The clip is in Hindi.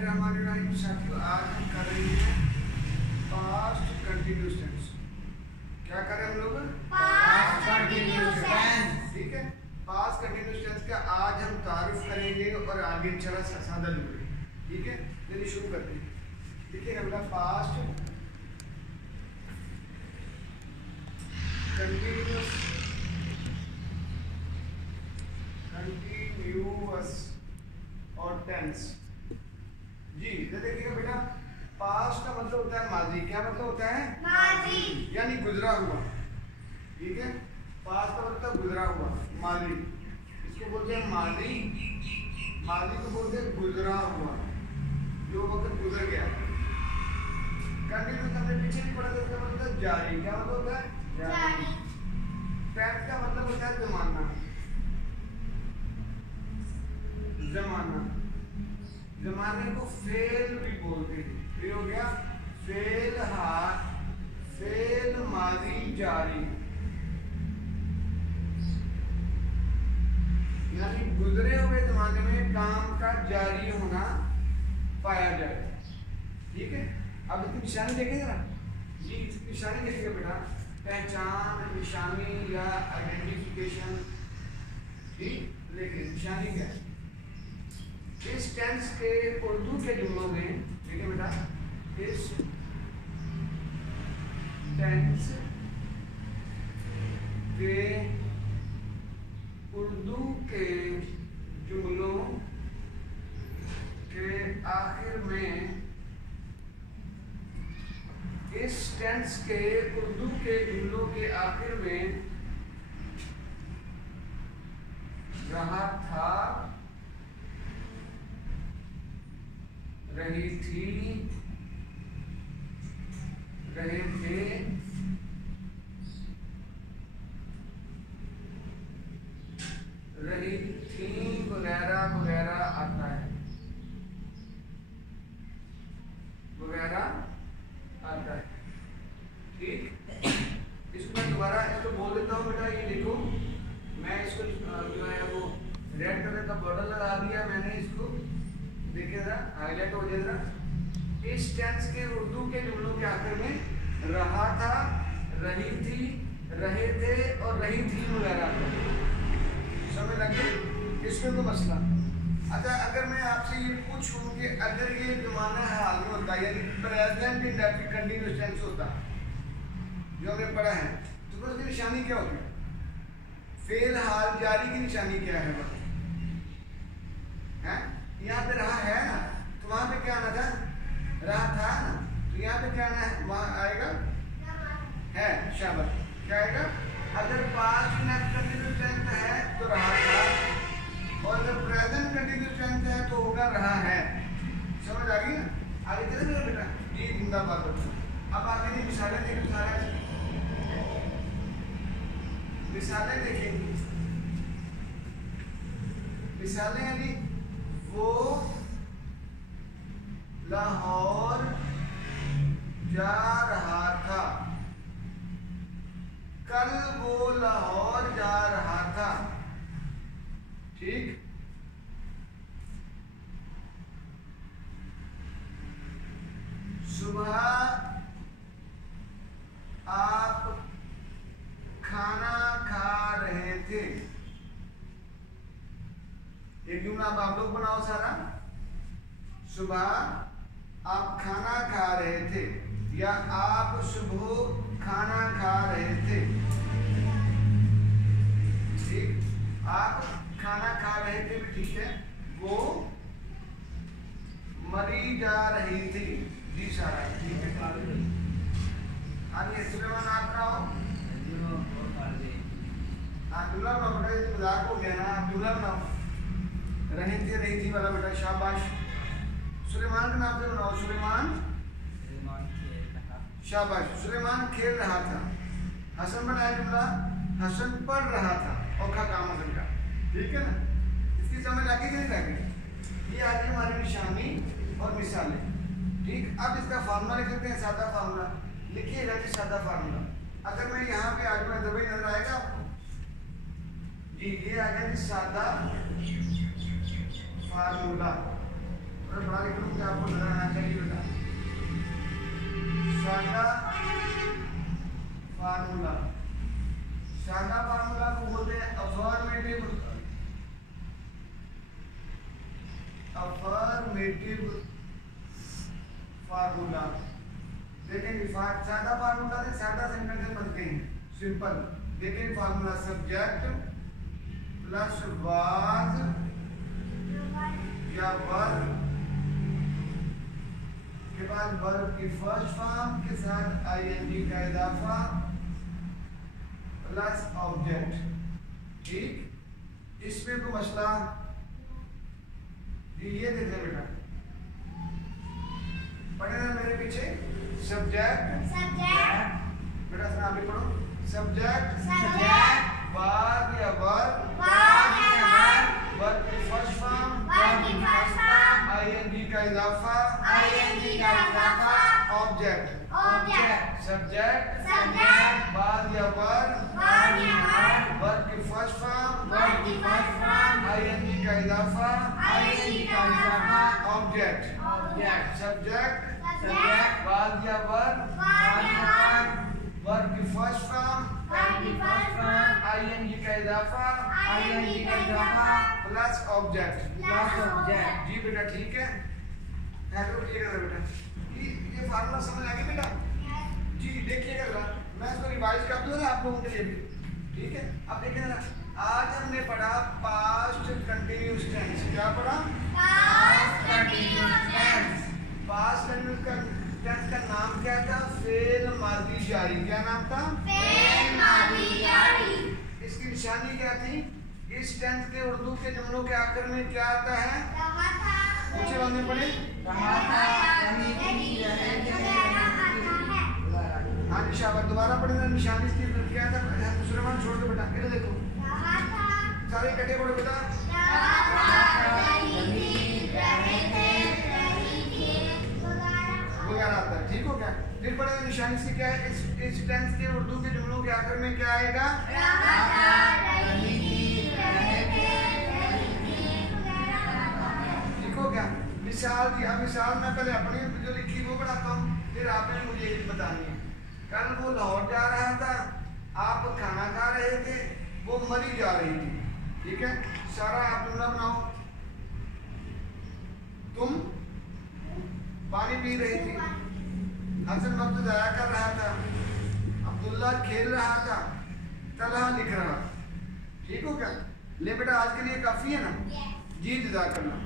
बिस्मिल्लाहिर्रहमानिर्रहीम। साथियों, आज हम कर रहे हैं पास्ट कंटिन्यूअस टेंस। क्या कर रहे हैं हम लोग? Past continuous tense. ठीक है, पास्ट कंटिन्यूअस टेंस का आज हम तारुफ करेंगे और आगे चला सादा लूंगे। ठीक है, चलिए शुरू करते हैं। देखिएगा बेटा, पास्ट कंटिन्यूअस और टेंस। जी देखिएगा बेटा, पास्ट का मतलब होता है माजी। क्या मतलब होता है? माजी, यानी गुजरा हुआ। ठीक है, पास्ट का मतलब गुजरा हुआ, माजी। इसको बोलते हैं माजी। माजी को बोलते हैं गुजरा हुआ, जो वक्त गुजर गया। कंटिन्यूअस हमने पीछे भी पढ़ा था, इसका मतलब जारी। क्या मतलब होता है? जारी। टेंस का मतलब होता है जमाना। जमाना, जमाने को फेल भी बोलते हैं। ये हो गया फेल हाल, फेल माजी जारी, यानी गुजरे हुए जमाने में काम का जारी होना पाया जाए। ठीक है, अब इसकी निशानी देखेंगे ना जी। इसकी निशानी देखिएगा बेटा, पहचान, निशानी या आइडेंटिफिकेशन। ठीक, लेकिन निशानी क्या है? इस टेंस के उर्दू के जुमलों में, ठीक है बेटा, इस टेंस के उर्दू के जुमलों के आखिर में, इस टेंस के उर्दू के जुमलों के आखिर में रहा था, रही थी, रहे थे, रही थी वगैरह वगैरह आता है, वगैरह आता है। ठीक, इसको मैं दोबारा इसको बोल देता हूँ बेटा। ये देखो, मैं इसको जो है वो रेड कलर का बॉर्डर लगा दिया मैंने। इसको देखिए जरा, हाईलाइट हो जाए जरा। इस टेंस के उर्दू के जुमलों के आखिर में रहा था, रही थी, रहे थे और रही थी वगैरह। समझ लग गई? इसमें तो मसला। अच्छा, अगर मैं आपसे ये पूछूं कि अगर ये जमाना हाल में होता, यानी प्रेजेंट इंडेफिनिट कंटीन्यूअस टेंस होता, जो हमने पढ़ा है, तो उसकी निशानी क्या होती? फेल हाल जारी की निशानी क्या है? यहाँ पे रहा है ना, तो वहां पे क्या आना था? रहा था ना, तो यहाँ पे क्या आना है? वहां आएगा है। शाबाश, क्या आएगा? अगर पास्ट कंटिन्यूअस टेंस है तो रहा था, और अगर प्रेजेंट कंटिन्यूअस टेंस है तो होगा रहा है। समझ आ गई ना? आगे चले मेरा बेटा जी, जिंदाबाद बच्चों। अब आगे की मिसालें देखें, मिसालें देखेंगे। मिसालें यानी वो लाहौर जा रहा था, कल वो लाहौर जा रहा था। ठीक, सुबह आप खाना खा रहे थे। एक जुमला अब आप लोग बनाओ सारा। सुबह आप खाना खा रहे थे, या आप सुबह खाना खा रहे थे। ठीक, आप खाना खा रहे थे भी ठीक है। वो मरी जा रही थी। जी सारा ठीक है। आइए सुलेमान, आप बनाओ। जुमला बनाओ बेटा, ये मजाक हो गया ना। आप जुमला बनाओ, रही थी वाला बेटा। शाबाश। सुलेमान के नाम से बनाओ। सुलेमान शाबाश। सुलेमान खेल रहा था। हसन बनाया जुमला, हसन पढ़ रहा था। औखा काम हसन का। ठीक है ना? इसकी समझ आ गई कि नहीं लगी? ये आ गई हमारी निशानी और मिसालें। ठीक, अब इसका फार्मूला लिख लेते हैं, सादा फार्मूला। लिखिएगा जी, सादा फार्मूला। अगर मैं यहाँ पे आज में दबाई नजर आएगा आपको जी, ये आ गया जी सादा फार्मूला। बड़ा लिख लूँ क्या? Affirmative formula. देखेंगे सादा फार्मूला से सादा सेंटेंस बनते हैं, सिंपल। देखेंगे फार्मूला सब्जेक्ट प्लस वाज या वर्ब के बाद वर्ब की फर्स्ट फॉर्म के साथ आईएनजी का इजाफा प्लस ऑब्जेक्ट। ठीक, इसमें कोई मसला ये देख ले बेटा, पढ़े ना मेरे पीछे। सब्जेक्ट बेटा सुना भी पढ़ो। सब्जेक्ट वर्ब या वर्ब वर्ब की फर्स्ट फॉर्म आईएनजी का इजाफा ऑब्जेक्ट। सब्जेक्ट वर्ब या वर्ब वर्ब की फर्स्ट फॉर्म आईएनजी का इजाफा ऑब्जेक्ट। सब्जेक्ट वर्ब या वर्ब वर्ब की फर्स्ट फॉर्म आईएनजी का इजाफा प्लस ऑब्जेक्ट। जी बेटा ठीक है, तो क्लियर है बेटा। ये फार्मूला समझ आ गया बेटा? जी देखिएगा जरा, मैं इसको रिवाइज कर दूंगा आप लोगों के लिए भी, ठीक है। अब देखिए ना, आज हमने पढ़ा पास्ट कंटिन्यूअस टेंस। क्या पढ़ा? पास्ट कंटिन्यूअस टेंस का नाम क्या था? फेल मादी जारी। क्या नाम था? फेल मादी जारी। इसकी निशानी क्या थी? इस टेंस के उर्दू के जुमलों के आखिर में क्या आता है? ऊंचे वाले पढ़े। हाँ निशान दोबारा पढ़े ना, निशानी इसकी क्या था? दूसरे मान छोड़ दो बेटा, इधर देखो सारे इकट्ठे पढ़ो बेटा। आता है, ठीक हो गया। फिर पढ़ेगा निशानी से क्या है? इस टेंस के उर्दू के जुमलों के आखिर में क्या आएगा? ठीक हो गया। मिसाल दी, अब मिसाल मैं पहले अपनी जो लिखी वो पढ़ाता हूँ, फिर आपने मुझे ये बतानी है। कल वो लाहौर जा रहा था, आप खाना खा रहे थे, वो मरी जा रही थी, ठीक है। सारा आप जुमला बनाओ। तुम पानी पी रही थी, हसन वक्त जाया कर रहा था, अब्दुल्ला खेल रहा था, तलहा लिख रहा। ठीक हो गया? ले बेटा आज के लिए काफी है ना? जी जज़ाकल्लाह।